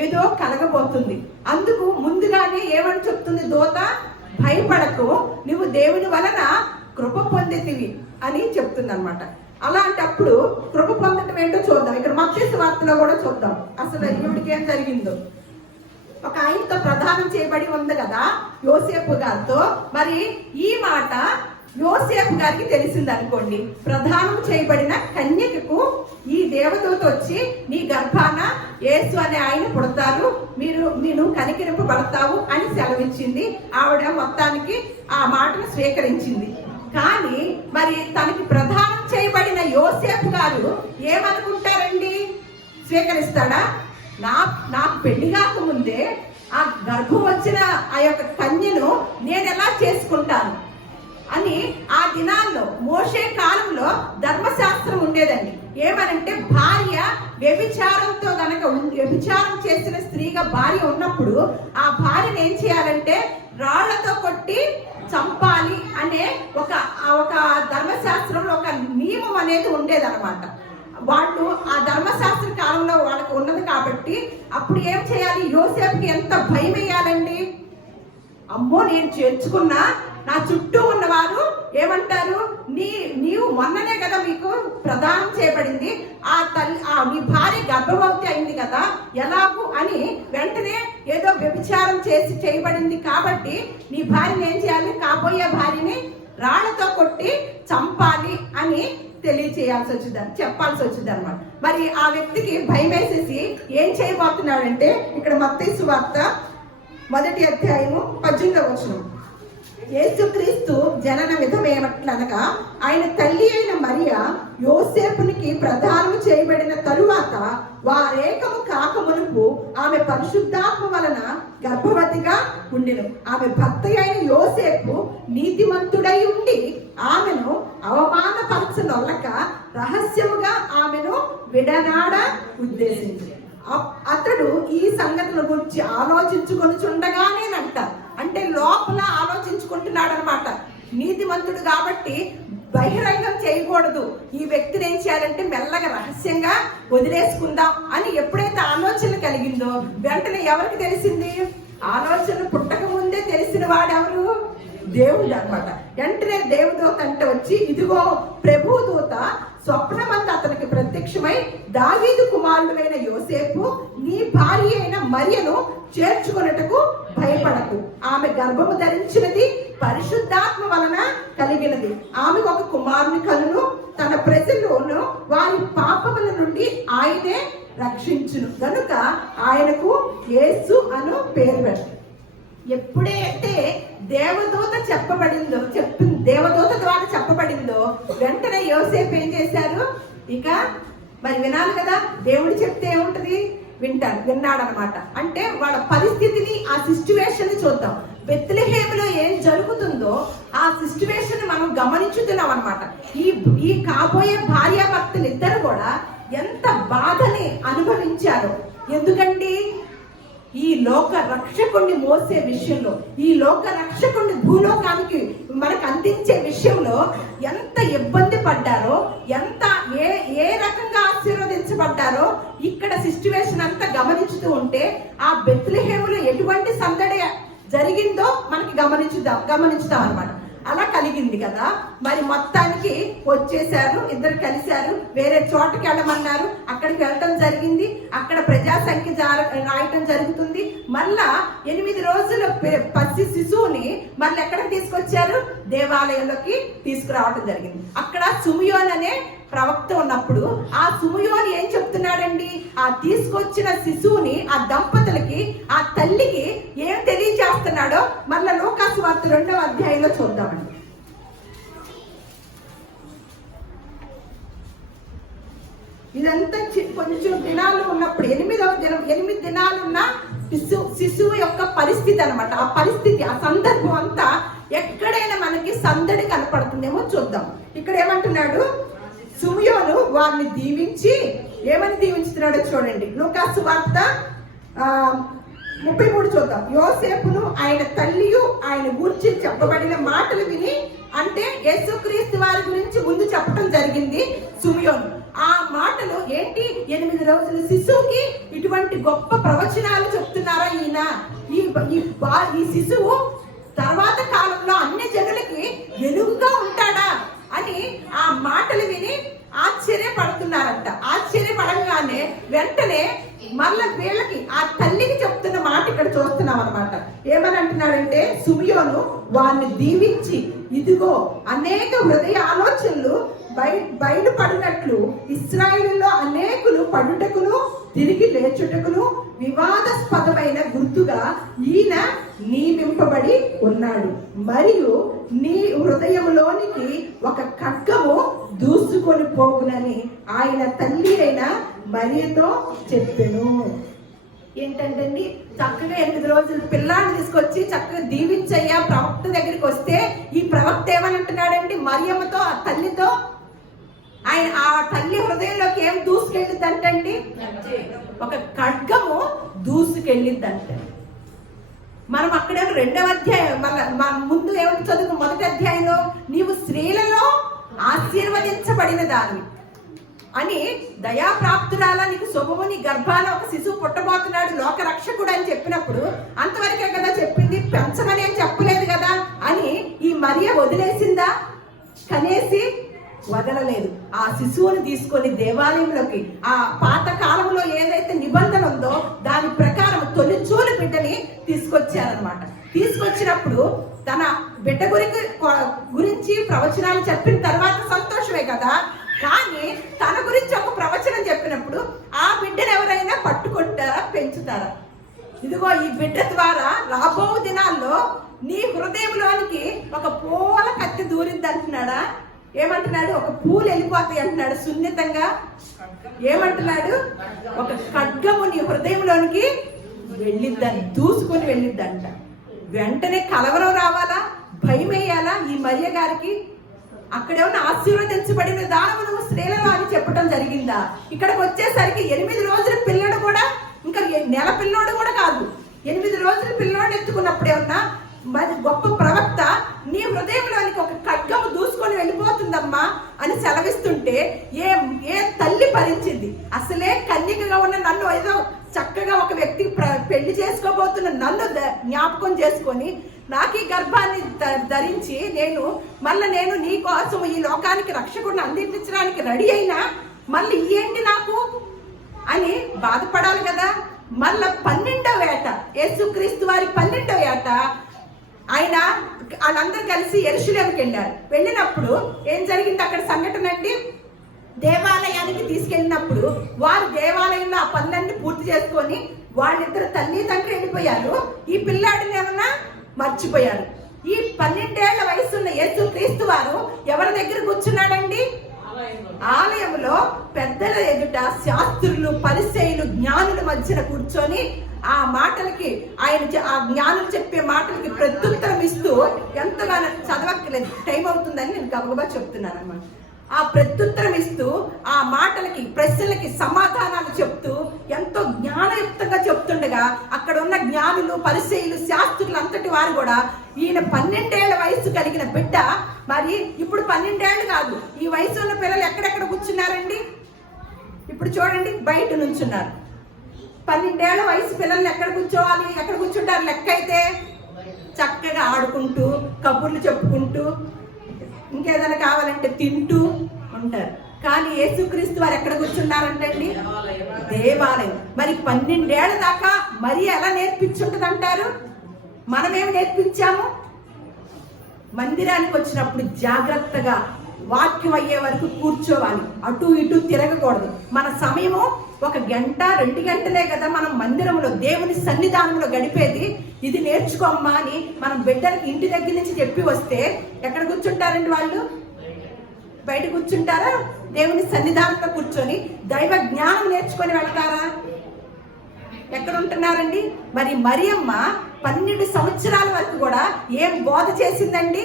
ఏదో కలగబోతుంది. అందుకు ముందుగానే ఏమని చెప్తుంది దూత? భయపడకు, నువ్వు దేవుని వలన కృప పొందితివి అని చెప్తుంది అనమాట. అలాంటప్పుడు కృప పొందటం ఏంటో చూద్దాం. ఇక్కడ మత్తయి వార్తలో కూడా చూద్దాం అసలు ఈవిడికి ఏం జరిగిందో. ఒక ఆయనతో ప్రధానం చేయబడి ఉంది కదా యోసేపు గారితో. మరి ఈ మాట యోసేపు గారికి తెలిసింది అనుకోండి. ప్రధానం చేయబడిన కన్యకకు ఈ దేవదూత వచ్చి, నీ గర్భాన యేసు అనే ఆయన పుడతారు, నేను కనికరింపబడతావు అని సెలవిచ్చింది. ఆవిడ మొత్తానికి ఆ మాటను స్వీకరించింది. కానీ మరి తనకి ప్రధానం చేయబడిన యోసేపు గారు ఏమనుకుంటారండి? స్వీకరిస్తాడా? నాకు పెళ్లి కాకముందే ఆ గర్భం వచ్చిన ఆ యొక్క కన్యను నేను ఎలా చేసుకుంటాను అని ఆ దినాల్లో మోషే కాలంలో ధర్మశాస్త్రం ఉండేదండి. ఏమనంటే భార్య వ్యభిచారంతో గనక వ్యభిచారం చేసిన స్త్రీగా భార్య ఉన్నప్పుడు ఆ భార్యను ఏం చేయాలంటే రాళ్లతో కొట్టి చంపాలి అనే ఒక ధర్మశాస్త్రంలో ఒక నియమం అనేది ఉండేదన్నమాట. వాళ్ళు ఆ ధర్మశాస్త్ర కాలంలో వాళ్ళకి ఉన్నది కాబట్టి అప్పుడు ఏం చేయాలి? యోసేపుకి ఎంత భయం వేయాలండి. అమ్మో, నేను చేర్చుకున్నా నా చుట్టూ ఉన్నవారు ఏమంటారు? నీవు మొన్ననే కదా మీకు ప్రదానం చేయబడింది, నీ భార్య గర్భవతి అయింది కదా, ఎలాగూ అని వెంటనే ఏదో వ్యభిచారం చేయబడింది కాబట్టి నీ భార్యని ఏం చేయాలి? కాబోయే భార్యని రాళ్లతో కొట్టి చంపాలి అని చెప్పాల్సి వచ్చింది అనమాట. మరి ఆ వ్యక్తికి భయం వేసేసి ఏం చేయబోతున్నాడంటే ఇక్కడ మత్తయి సువార్త 1వ అధ్యాయము 18వ వచనం. యేసుక్రీస్తు జనన విధమేమట్లనగా ఆయన తల్లి అయిన మరియా యోసేపునికి ప్రదానం చేయబడిన తరువాత వారేకము కాకమునుపు ఆమె పరిశుద్ధాత్మ వలన గర్భవతిగా ఉండెను. ఆమె భర్త అయిన యోసేపు నీతిమంతుడై ఉండి ఆమెను అవమానపరచనొల్లక రహస్యముగా ఆమెను విడనాడ ఉద్దేశించి అతడు ఈ సంగతుల గురించి ఆలోచించుకొనుచుండగానేనంట. అంటే లోపల ఆలోచించుకుంటున్నాడు అనమాట. నీతిమంతుడు కాబట్టి బహిరంగం చేయకూడదు, ఈ వ్యక్తిని ఏం చేయాలంటే మెల్లగా రహస్యంగా వదిలేసుకుందాం అని ఎప్పుడైతే ఆలోచన కలిగిందో వెంటనే ఎవరికి తెలిసింది? ఆలోచన పుట్టక ముందే తెలిసిన వాడెవరు? దేవుడు అనమాట. వెంటనే దేవదూత అంటే వచ్చి, ఇదిగో ప్రభు దూత స్వప్నమందు అతనికి ప్రత్యక్షమై, దావీదు కుమారుడైన యోసేపు, నీ భార్య అయిన మరియను చేర్చుకొనుటకు భయపడకు, ఆమె గర్భము ధరించినది పరిశుద్ధాత్మ వలన కలిగినది, ఆమెకు ఒక కుమారుని కలును, తన ప్రజలను వారి పాపముల నుండి ఆయనే రక్షించును గనుక ఆయనకు యేసు అను పేరు పెట్టు. ఎప్పుడైతే దేవదూత దేవదూత ద్వారా చెప్పబడిందో వెంటనే యోసేపు ఏం చేశారు? ఇక మరి వినాలి కదా, దేవుడు చెప్తే ఏముంటది? విన్నాడు అనమాట. అంటే వాళ్ళ పరిస్థితిని, ఆ సిచ్యువేషన్ చూద్దాం. బెత్లెహేములో ఏం జరుగుతుందో ఆ సిచ్యువేషన్ మనం గమనించుతున్నాం అనమాట. ఈ కాబోయే భార్యాభర్తలు ఇద్దరు కూడా ఎంత బాధని అనుభవించారో. ఎందుకండి? ఈ లోక రక్షకుడిని మోసే విషయంలో, ఈ లోక రక్షకుడిని భూలోకానికి మనకు అందించే విషయంలో ఎంత ఇబ్బంది పడ్డారో, ఎంత ఏ రకంగా ఆశీర్వదించబడ్డారో ఇక్కడ సిచ్యువేషన్ అంతా గమనించుతూ ఉంటే ఆ బెత్లెహేములో ఎటువంటి సందడి జరిగిందో మనకి గమనించుతాం అనమాట. అలా కలిగింది కదా. మరి మొత్తానికి వచ్చేసారు, ఇద్దరు కలిశారు, వేరే చోటకి వెళ్ళమన్నారు, అక్కడికి వెళ్ళటం జరిగింది. అక్కడ ప్రజా సంఖ్య రాయటం జరుగుతుంది. మళ్ళా 8 రోజుల పసి శిశువుని మళ్ళీ ఎక్కడికి తీసుకొచ్చారు? దేవాలయంలోకి తీసుకురావటం జరిగింది. అక్కడ సుమియోన్ అనే ప్రవక్త ఉన్నప్పుడు ఆ సుమియోన్ ఏం చెప్తున్నాడండి? ఆ తీసుకొచ్చిన శిశువుని, ఆ దంపతులకి, ఆ తల్లికి ఏం తెలియజేస్తున్నాడో మళ్ళా లూకాసు వార్త 2వ అధ్యాయంలో చూద్దామండి. ఇదంతా కొంచెం దినాలు ఉన్నప్పుడు 8 దినాలున్న శిశువు యొక్క పరిస్థితి అనమాట. ఆ పరిస్థితి, ఆ సందర్భం అంతా ఎక్కడైనా మనకి సందడి కనపడుతుందేమో చూద్దాం. ఇక్కడ ఏమంటున్నాడు? సుమియోను వారిని దీవించి, ఏమని దీవించుతున్నాడో చూడండి. లూకాసు వార్త 33 చూద్దాం. యోసేపును ఆయన తల్లియు ఆయన గురించి చెప్పబడిన మాటలు విని, అంటే యేసుక్రీస్తు వారి గురించి ముందు చెప్పడం జరిగింది సుమియోను. ఆ మాటలు ఏంటి? 8 రోజుల శిశువుకి ఇటువంటి గొప్ప ప్రవచనాలు చెప్తున్నారా ఈయన? ఈ శిశువు తర్వాత కాలంలో అన్ని జనులకి వెలుగుగా ఉంటాడా అని ఆ మాటలు విని ఆశ్చర్యపడుతున్నారంట. ఆశ్చర్యపడంగానే వెంటనే మళ్ళా వీళ్ళకి, ఆ తల్లికి చెప్తున్న మాట ఇక్కడ చూస్తున్నాం అనమాట. ఏమని అంటున్నాడంటే, సుమియోను వారిని దీవించి, ఇదిగో అనేక హృదయ ఆలోచనలు బయలుపడినట్లు ఇశ్రాయేలులో అనేకులు పడుటకును తిరిగి లేచుటకును వివాదాస్పదమైన గుర్తుగా ఈయన నియమింపబడి ఉన్నాడు. మరియు నీ హృదయంలోనికి ఒక ఖడ్గము దూసుకొని పోగునని ఆయన తల్లి అయిన మరియతో చెప్పెను. ఏంటంటే చక్కగా 8 రోజులు పిల్లాన్ని తీసుకొచ్చి చక్కగా దీవించయ్యా ప్రవక్త దగ్గరికి వస్తే, ఈ ప్రవక్త ఏమని అంటున్నాడండి? మరియమ్మతో, ఆ తల్లితో, ఆ తల్లి హృదయంలోకి ఏం దూసుకెళ్ళిద్దంటండి? ఒక ఖడ్గము దూసుకెళ్ళిద్దంట. మనం అక్కడ 2వ అధ్యాయం ముందు ఏమిటి చదువు? 1వ అధ్యాయంలో నీవు స్త్రీలలో ఆశీర్వదించబడిన దాన్ని అని, దయాప్రాప్తురాలా నీకు శుభము, నీ గర్భాన ఒక శిశువు పుట్టబోతున్నాడు, లోక రక్షకుడు అని చెప్పినప్పుడు అంతవరకే కదా చెప్పింది, పెంచమని ఏం చెప్పలేదు కదా అని ఈ మరియ వదిలేసిందా? కనేసి వదలలేదు. ఆ శిశువుని తీసుకొని దేవాలయంలోకి, ఆ పాత కాలంలో ఏదైతే నిబంధన ఉందో దాని ప్రకారం తొలిచూలు బిడ్డని తీసుకొచ్చారనమాట. తీసుకొచ్చినప్పుడు తన బిడ్డ గురించి ప్రవచనాలు చెప్పిన తర్వాత సంతోషమే కదా, కానీ తన గురించి ఒక ప్రవచనం చెప్పినప్పుడు ఆ బిడ్డను ఎవరైనా పట్టుకుంటారా, పెంచుతారా? ఇదిగో ఈ బిడ్డ ద్వారా రాబో దినాల్లో నీ హృదయంలోనికి ఒక పూల కత్తి దూరిద్ది అంటున్నాడా? ఏమంటున్నాడు? ఒక పూలు వెళ్ళిపోతాయి అంటున్నాడు సున్నితంగా. ఏమంటున్నాడు? ఒక ఖడ్గము నీ హృదయంలోనికి వెళ్ళిద్దని, దూసుకొని వెళ్ళిద్దంట. వెంటనే కలవరం రావాలా, భయం వేయాలా ఈ మరియ గారికి? అక్కడేమన్నా ఆశీర్వదించబడిన దానము స్త్రీలలో అని చెప్పడం జరిగిందా? ఇక్కడికి వచ్చేసరికి 8 రోజుల పిల్లడు కూడా, ఇంకా నెల పిల్లోడు కూడా కాదు, 8 రోజుల పిల్లోడు ఎత్తుకున్నప్పుడు ఏమన్నా మరి గొప్ప ప్రవక్త నీ హృదయంలోనికి ఒక ఖడ్గము దూసుకొని వెళ్ళిపోతుందమ్మా అని సెలవిస్తుంటే ఏ తల్లి భరించింది? అసలే కన్యకగా ఉన్న నన్ను, ఏదో చక్కగా ఒక వ్యక్తి పెళ్లి చేసుకోబోతున్న నన్ను జ్ఞాపకం చేసుకొని నాకు ఈ గర్భాన్ని ధరించి నేను నీ కోసం ఈ లోకానికి రక్షకుడిని అందించడానికి రెడీ అయినా మళ్ళీ ఏంటి నాకు అని బాధపడాలి కదా. మళ్ళా 12వ ఏట, యేసుక్రీస్తు వారి 12వ ఏట ఆయన వాళ్ళందరూ కలిసి యెరూషలేముకి వెళ్ళారు. వెళ్ళినప్పుడు ఏం జరిగింది అక్కడ సంఘటన అండి? దేవాలయానికి తీసుకెళ్ళినప్పుడు వారు దేవాలయంలో ఆ పనులన్నీ పూర్తి చేసుకొని వాళ్ళిద్దరు తల్లి తండ్రి వెళ్ళిపోయారు. ఈ పిల్లాడిని ఏమన్నా మర్చిపోయారు. ఈ 12 ఏళ్ల వయసున్న యేసుక్రీస్తు వారు ఎవరి దగ్గర కూర్చున్నాడండి? ఆలయంలో పెద్దల ఎదుట శాస్త్రులు, పరిసయ్యులు, జ్ఞానుల మధ్యన కూర్చొని ఆ మాటలకి, ఆ జ్ఞానులు చెప్పే మాటలకి ప్రత్యుత్తరం ఇస్తూ, ఎంతగానో చదవక్కలేదు, టైం అవుతుందని నేను గబగబా చెప్తున్నాను అన్నమాట. ఆ ప్రత్యుత్తరం ఇస్తూ, ఆ మాటలకి, ప్రశ్నలకి సమాధానాలు చెప్తూ ఎంతో జ్ఞానయుక్తంగా చెప్తుండగా అక్కడ ఉన్న జ్ఞానులు, పరిసయ్యులు, శాస్త్రులు అంతటి వారు కూడా ఈయన 12 ఏళ్ల వయసు కలిగిన బిడ్డ, మరి ఇప్పుడు 12 ఏళ్ళు కాదు, ఈ వయసు ఉన్న పిల్లలు ఎక్కడెక్కడ కూర్చున్నారండి? ఇప్పుడు చూడండి, బయట నుంచున్నారు. 12 ఏళ్ల వయసు పిల్లల్ని ఎక్కడ కూర్చోవాలి, ఎక్కడ కూర్చుంటారు? లెక్క అయితే ఆడుకుంటూ కబుర్లు చెప్పుకుంటూ ఇంకేదైనా కావాలంటే తింటూ ఉంటారు. కానీ యేసుక్రీస్తు వారు ఎక్కడ కూర్చున్నారంటండి? దేవాలయం. మరి 12 ఏళ్ల దాకా మరి ఎలా నేర్పించుంటదంటారు? మనమేమి నేర్పించాము? మందిరానికి వచ్చినప్పుడు జాగ్రత్తగా వాక్యం అయ్యే వరకు కూర్చోవాలి, అటు ఇటు తిరగకూడదు. మన సమయము 1 గంట 2 గంటలే కదా మనం మందిరంలో దేవుని సన్నిధానంలో గడిపేది. ఇది నేర్చుకోమ్మా అని మనం బిడ్డలకి ఇంటి దగ్గర నుంచి చెప్పి వస్తే ఎక్కడ కూర్చుంటారండి వాళ్ళు? బయట కూర్చుంటారా? దేవుని సన్నిధానంలో కూర్చొని దైవ జ్ఞానం నేర్చుకొని వెళ్తారా? ఎక్కడ ఉంటున్నారండి? మరి మరియమ్మ 12 సంవత్సరాల వరకు కూడా ఏం బోధ చేసిందండి?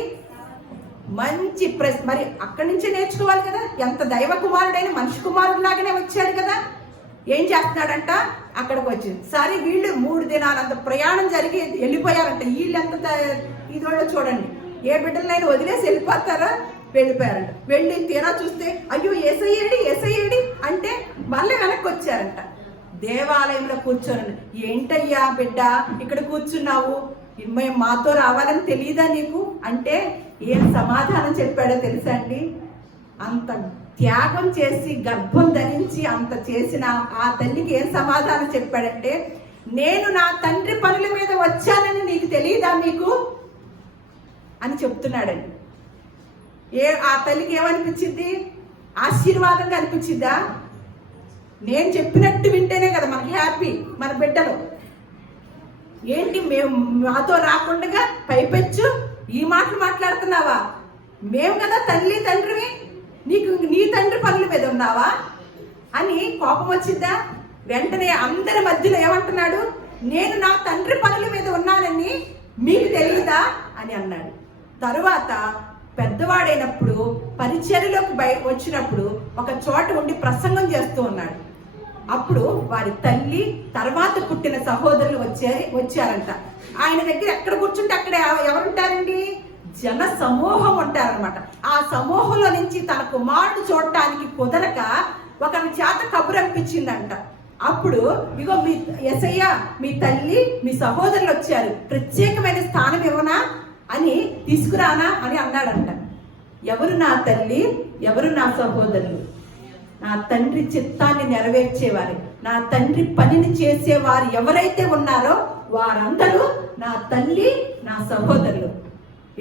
మంచి మరి అక్కడి నుంచే నేర్చుకోవాలి కదా. ఎంత దైవ కుమారుడైన మనిషి కుమారుడు లాగానే వచ్చాడు కదా. ఏం చేస్తున్నాడంట? అక్కడికి వచ్చింది. సరే వీళ్ళు 3 దినాలంత ప్రయాణం జరిగి వెళ్ళిపోయారంట. వీళ్ళెంత ఇదోడో చూడండి, ఏ బిడ్డలైనా వదిలేసి వెళ్ళిపోతారా? వెళ్ళిపోయారంట. వెళ్ళి తీరా చూస్తే అయ్యో ఏసయ్యేడి అంటే మళ్ళీ వెనక్కి వచ్చారంట. దేవాలయంలో కూర్చోనండి. ఏంటయ్యా బిడ్డ ఇక్కడ కూర్చున్నావు, మేము మాతో రావాలని తెలియదా నీకు అంటే ఏం సమాధానం చెప్పాడో తెలుసా అండి? అంత త్యాగం చేసి గర్భం ధరించి అంత చేసిన ఆ తల్లికి ఏం సమాధానం చెప్పాడంటే, నేను నా తండ్రి పనుల మీద వచ్చానని నీకు తెలియదా మీకు అని చెప్తున్నాడండి. ఆ తల్లికి ఏమనిపించింది? ఆశీర్వాదంగా అనిపించిందా? నేను చెప్పినట్టు వింటేనే కదా మనకి హ్యాపీ, మన బిడ్డలు. ఏంటి మేము మాతో రాకుండా పైపెచ్చు ఈ మాటలు మాట్లాడుతున్నావా? మేము కదా తల్లి తండ్రివి, నీకు నీ తండ్రి పనుల మీద ఉన్నావా అని కోపం వచ్చిందా? వెంటనే అందరి మధ్యలో ఏమంటున్నాడు? నేను నా తండ్రి పనుల మీద ఉన్నానని మీకు తెలియదా అని అన్నాడు. తరువాత పెద్దవాడైనప్పుడు పరిచర్యలోకి వచ్చినప్పుడు ఒక చోట ఉండి ప్రసంగం చేస్తూ ఉన్నాడు. అప్పుడు వారి తల్లి తర్వాత పుట్టిన సహోదరులు వచ్చారంట. ఆయన దగ్గర ఎక్కడ కూర్చుంటే అక్కడ ఎవరుంటారండి? జన సమూహం ఉంటారనమాట. ఆ సమూహంలో నుంచి తన కుమారుడు చూడటానికి కుదరక ఒకరి చేత కబురు అనిపించిందంట. అప్పుడు ఇగో మీ యేసయ్య, మీ తల్లి మీ సహోదరులు వచ్చారు, ప్రత్యేకమైన స్థానం ఇవ్వనా అని తీసుకురానా అని అన్నాడంట. ఎవరు నా తల్లి, ఎవరు నా సహోదరులు? నా తండ్రి చిత్తాన్ని నెరవేర్చేవారు, నా తండ్రి పనిని చేసేవారు ఎవరైతే ఉన్నారో వారందరూ నా తల్లి నా సహోదరులు.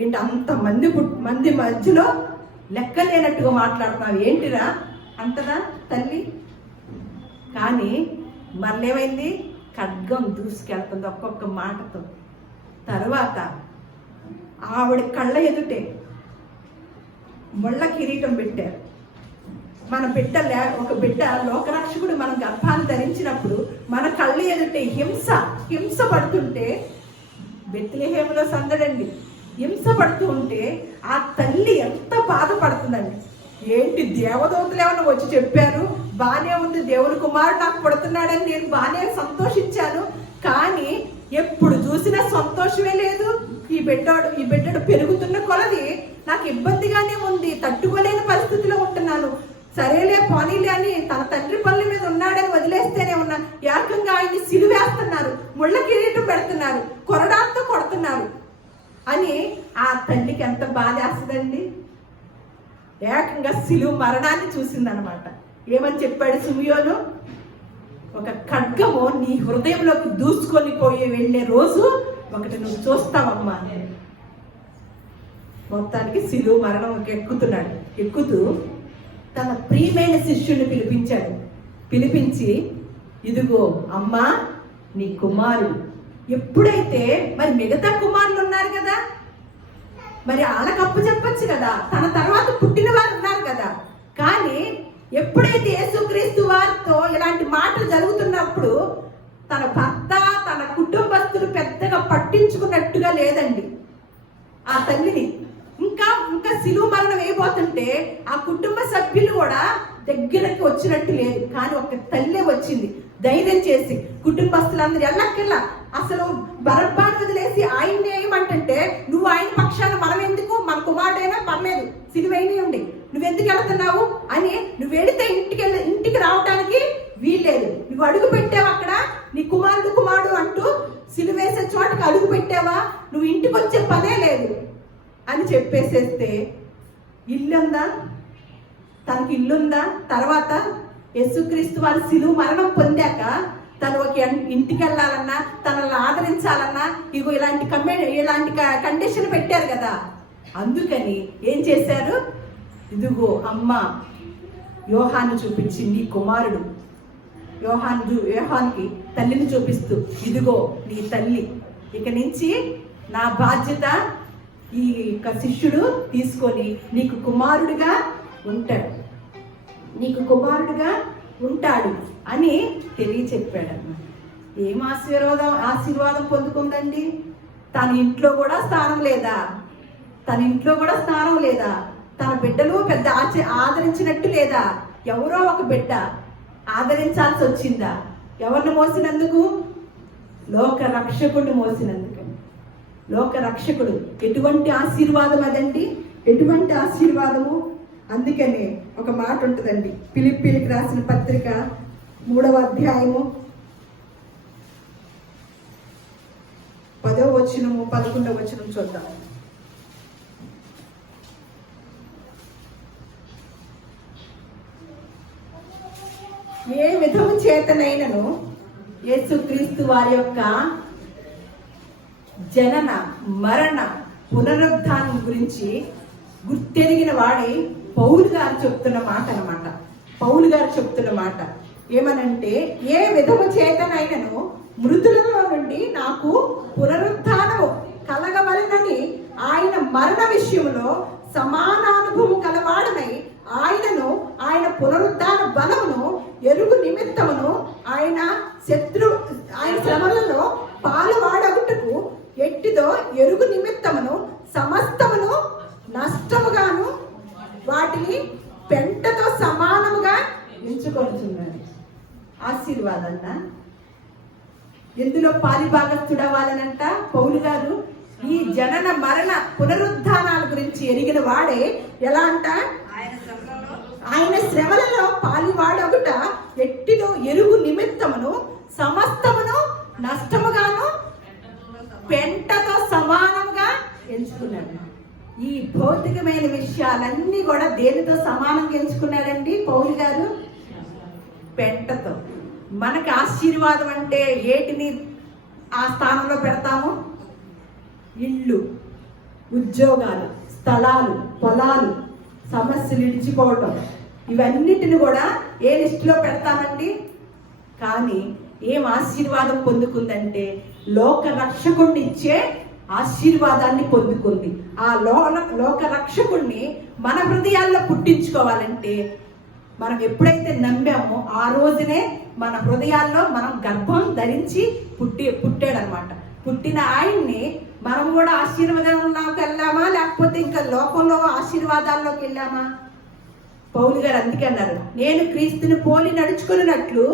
ఏంటి అంతమంది మధ్యలో లెక్కలేనట్టుగా మాట్లాడుతున్నావు ఏంటిరా అంటదా తల్లి? కానీ మళ్ళేమైంది? ఖడ్గం దూసుకెళ్తుంది ఒక్కొక్క మాటతో. తర్వాత ఆవిడ కళ్ళ ఎదుటే ముళ్ళ కిరీటం పెట్టారు. మన బిడ్డ ఒక బిడ్డ లోకరక్షకుడు మన గర్భాన్ని ధరించినప్పుడు మన కళ్ళ ఎదుటే హింస పడుతుంటే, బెత్లెహేములో సందడండి, హింస పడుతూ ఉంటే ఆ తల్లి ఎంత బాధపడుతుందండి. ఏంటి దేవదూతలు ఏమన్నా వచ్చి చెప్పారు, బానే ఉంది, దేవుని కుమారుడు నాకు పడుతున్నాడని నేను బానే సంతోషించాను, కానీ ఎప్పుడు చూసినా సంతోషమే లేదు. ఈ బిడ్డడు పెరుగుతున్న కొలది నాకు ఇబ్బందిగానే ఉంది, తట్టుకోలేని పరిస్థితిలో ఉంటున్నాను. సరేలే పోనీలే అని తన తండ్రి పనుల మీద ఉన్నాడని వదిలేస్తేనే ఉన్నా, ఏకంగా ఆయన్ని సిలువేస్తున్నారు, ముళ్ళ కిరీటం పెడుతున్నారు, కొరడాలతో కొడుతున్నారు అని ఆ తల్లికి ఎంత బాధ వేస్తుందండి. ఏకంగా సిలువ మరణాన్ని చూసిందనమాట. ఏమని చెప్పాడు సిమియోను? ఒక ఖడ్గము నీ హృదయంలోకి దూసుకొని వెళ్ళే రోజు ఒకటి నువ్వు చూస్తావమ్మా. మొత్తానికి సిలువ మరణం ఎక్కుతున్నాడు. ఎక్కుతూ తన ప్రియమైన శిష్యుని పిలిపించి ఇదిగో అమ్మా నీ కుమారుడు. ఎప్పుడైతే మరి మిగతా కుమారులు ఉన్నారు కదా, మరి వాళ్ళకి అప్పు చెప్పచ్చు కదా, తన తర్వాత పుట్టిన వారు ఉన్నారు కదా. కానీ ఎప్పుడైతే యేసుక్రీస్తు వారితో ఇలాంటి మాటలు జరుగుతున్నప్పుడు తన భర్త తన కుటుంబస్తులు పెద్దగా పట్టించుకున్నట్టుగా లేదండి ఆ తల్లిని. ఇంకా సిలువ మరణం అయిపోతుంటే ఆ కుటుంబ సభ్యులు కూడా దగ్గరకు వచ్చినట్టు లేదు. కానీ ఒక తల్లి వచ్చింది ధైర్యం చేసి, కుటుంబస్తులందరూ ఎల్లకెల్లా అసలు బరబ్బాను వదిలేసి ఆయన్ని ఏమంటే, నువ్వు ఆయన పక్షాన మనం ఎందుకు, మన కుమారుడైనా పర్లేదు సిలువైనా ఉండి నువ్వెందుకు వెళుతున్నావు అని, నువ్వు వెళితే ఇంటికి రావడానికి వీల్లేదు. నువ్వు అడుగు పెట్టావా అక్కడ, నీ కుమారుడు అంటూ సిలువేసే చోటకి అడుగు పెట్టావా, నువ్వు ఇంటికి వచ్చే పనే లేదు అని చెప్పేసేస్తే ఇల్లుందా, తనకి ఇల్లుందా? తర్వాత యేసుక్రీస్తు వారి సిలువ మరణం పొందాక తను ఒక ఇంటికి వెళ్ళాలన్నా, తనని ఆదరించాలన్నా ఇగో ఇలాంటి కండిషన్ పెట్టారు కదా. అందుకని ఏం చేశారు, ఇదిగో అమ్మ యోహాను చూపించి నీ కుమారుడు, యోహానికి తల్లిని చూపిస్తూ ఇదిగో నీ తల్లి, ఇక నుంచి నా బాధ్యత ఈ శిష్యుడు తీసుకొని నీకు కుమారుడిగా ఉంటాడు అని తెలియచెప్పాడన్నమాట. ఏం ఆశీర్వాదం పొందుకుందండి. తన ఇంట్లో కూడా స్థానం లేదా, తన బిడ్డలు పెద్ద ఆదరించినట్టు లేదా, ఎవరో ఒక బిడ్డ ఆదరించాల్సి వచ్చిందా? ఎవరిని మోసినందుకు? లోక రక్షకుడిని మోసినందుకని. లోక రక్షకుడు ఎటువంటి ఆశీర్వాదం అదండి, ఎటువంటి ఆశీర్వాదము. అందుకనే ఒక మాట ఉంటుందండి, ఫిలిప్పీలకు రాసిన పత్రిక 3వ అధ్యాయము 10వ వచనము 11వ వచనం చూద్దాం. ఏ విధము చేతనైనను యేసుక్రీస్తు వారి యొక్క జనన మరణ పునరుద్ధానం గురించి గుర్తెరిగిన వాడి పౌలు గారు చెప్తున్న మాట అన్నమాట. పౌలు గారు చెప్తున్న మాట ఏమనంటే, ఏ విధము చేతనైనను మృతులలో నుండి నాకు పునరుద్ధానము కలగవలనని ఆయన మరణ విషయంలో సమానానుభవం కలవాడనై ఆయన పునరుద్ధాన బలమును ఎరుగు నిమిత్తమును ఆయన శ్రమలలో పాలువాడగుటకు ఎట్టిదో ఎరుగు నిమిత్తమును సమస్తమును నష్టముగాను వాటిని పెంటతో సమానముగా ఎంచుకొనుచున్నాడు. ఆశీర్వాదన్న ఎందులో పాలిభాగస్తుడవ్వాలనంట పౌలు గారు ఈ జనన మరణ పునరుద్ధానాల గురించి ఎరిగిన వాడే ఎలా అంట, ఆయన శ్రమలలో పాలివాడొకట ఎట్టిలో ఎరుగు నిమిత్తమును సమస్తమును నష్టముగాను పెంటతో సమానంగా ఎంచుకున్నాడు. ఈ భౌతికమైన విషయాలన్నీ కూడా దేనితో సమానంగా ఎంచుకున్నాడండి పౌలు గారు? పెంటతో. మనకి ఆశీర్వాదం అంటే ఏటిని ఆ స్థానంలో పెడతాము? ఇళ్ళు, ఉద్యోగాలు, స్థలాలు, పొలాలు, సమస్యలు ఇడిచిపోవటం, ఇవన్నిటిని కూడా ఏ లిస్టులో పెడతామండి? కానీ ఏం ఆశీర్వాదం పొందుకుందంటే లోక రక్షకుడిని ఇచ్చే ఆశీర్వాదాన్ని పొందుకుంది. ఆ లోక రక్షకుడిని మన హృదయాల్లో పుట్టించుకోవాలంటే మనం ఎప్పుడైతే నమ్మామో ఆ రోజునే మన హృదయాల్లో మనం గర్భం ధరించి పుట్టాడనమాట. పుట్టిన ఆయన్ని మనం కూడా ఆశీర్వాదంలోకి వెళ్ళామా, లేకపోతే ఇంకా లోకంలో ఆశీర్వాదాల్లోకి వెళ్ళామా? పౌలు గారు అందుకే అన్నారు, నేను క్రీస్తుని పోలి నడుచుకున్నట్లు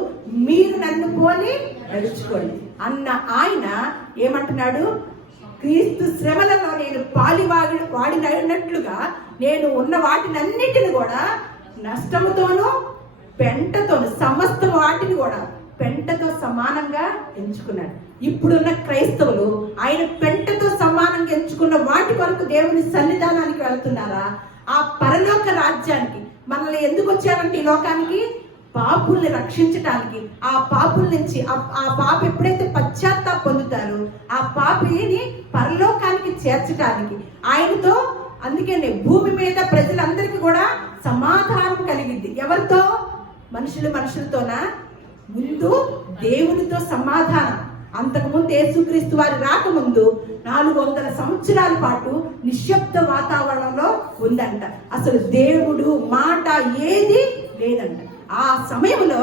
మీరు నన్ను పోలి నడుచుకోండి అన్న ఆయన ఏమంటున్నాడు, క్రీస్తు శ్రమలలో నేను వాడినట్లుగా నేను ఉన్న వాటినన్నిటిని కూడా నష్టముతోనూ పెంటతోను సమస్త వాటిని కూడా పెంటతో సమానంగా ఎంచుకున్నాడు. ఇప్పుడున్న క్రైస్తవులు ఆయన పెంటతో సమానంగా ఎంచుకున్న వాటి వరకు దేవుని సన్నిధానానికి వెళ్తున్నారా? ఆ పరలోక రాజ్యానికి మనల్ని ఎందుకు వచ్చారంటే ఈ లోకానికి పాపుల్ని రక్షించటానికి. ఆ పాపుల నుంచి ఆ పాప ఎప్పుడైతే పశ్చాత్తాపం పొందుతారో ఆ పాపిని పరలోకానికి చేర్చడానికి ఆయనతో. అందుకనే భూమి మీద ప్రజలందరికీ కూడా సమాధానం కలిగింది. ఎవరితో? మనుషులతోనా? ముందు దేవునితో సమాధానం. అంతకుముందు యేసుక్రీస్తు వారి రాకముందు 400 సంవత్సరాల పాటు నిశ్శబ్ద వాతావరణంలో ఉందంట. అసలు దేవుడు మాట ఏది లేదంట. ఆ సమయంలో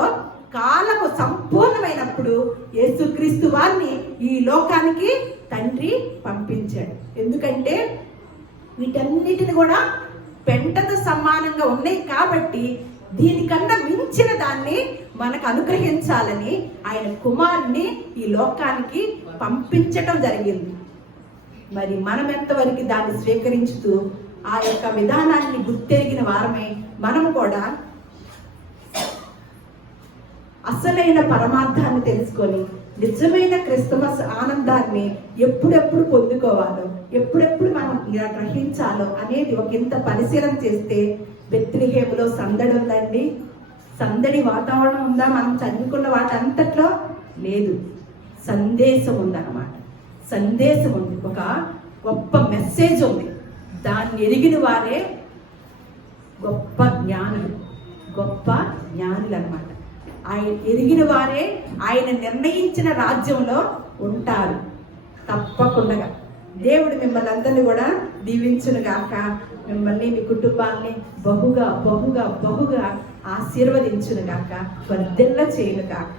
కాలము సంపూర్ణమైనప్పుడు యేసుక్రీస్తు వారిని ఈ లోకానికి తండ్రి పంపించాడు. ఎందుకంటే వీటన్నిటిని కూడా పెంటతో సమానంగా ఉన్నాయి కాబట్టి దీనికన్నా మించిన దాన్ని మనకు అనుగ్రహించాలని ఆయన కుమారుని ఈ లోకానికి పంపించటం జరిగింది. మరి మనం ఎంతవరకు దాన్ని స్వీకరించుతూ ఆ యొక్క విధానాన్ని గుర్తెరిగిన వారమే మనం కూడా అసలైన పరమార్థాన్ని తెలుసుకొని నిజమైన క్రిస్మస్ ఆనందాన్ని ఎప్పుడెప్పుడు పొందుకోవాలో, ఎప్పుడెప్పుడు మనం ఇలా గ్రహించాలో అనేది ఒక ఇంత పరిశీలన చేస్తే బెత్లెహేములో సందడి ఉందండి, సందడి వాతావరణం ఉందా? మనం చదువుకున్న వాటంతట్లో లేదు. సందేశం ఉందన్నమాట. సందేశం ఉంది, ఒక గొప్ప మెసేజ్ ఉంది. దాన్ని ఎరిగిన వారే గొప్ప జ్ఞానులు, గొప్ప జ్ఞానులు అన్నమాట. ఆయన ఎరిగిన వారే ఆయన నిర్ణయించిన రాజ్యంలో ఉంటారు తప్పకుండా. దేవుడు మిమ్మల్ని అందరినీ కూడా దీవించును గాక. మిమ్మల్ని, మీ కుటుంబాన్ని బహుగా బహుగా బహుగా ఆశీర్వదించును గాక, వర్ధిల్ల చేయును గాక.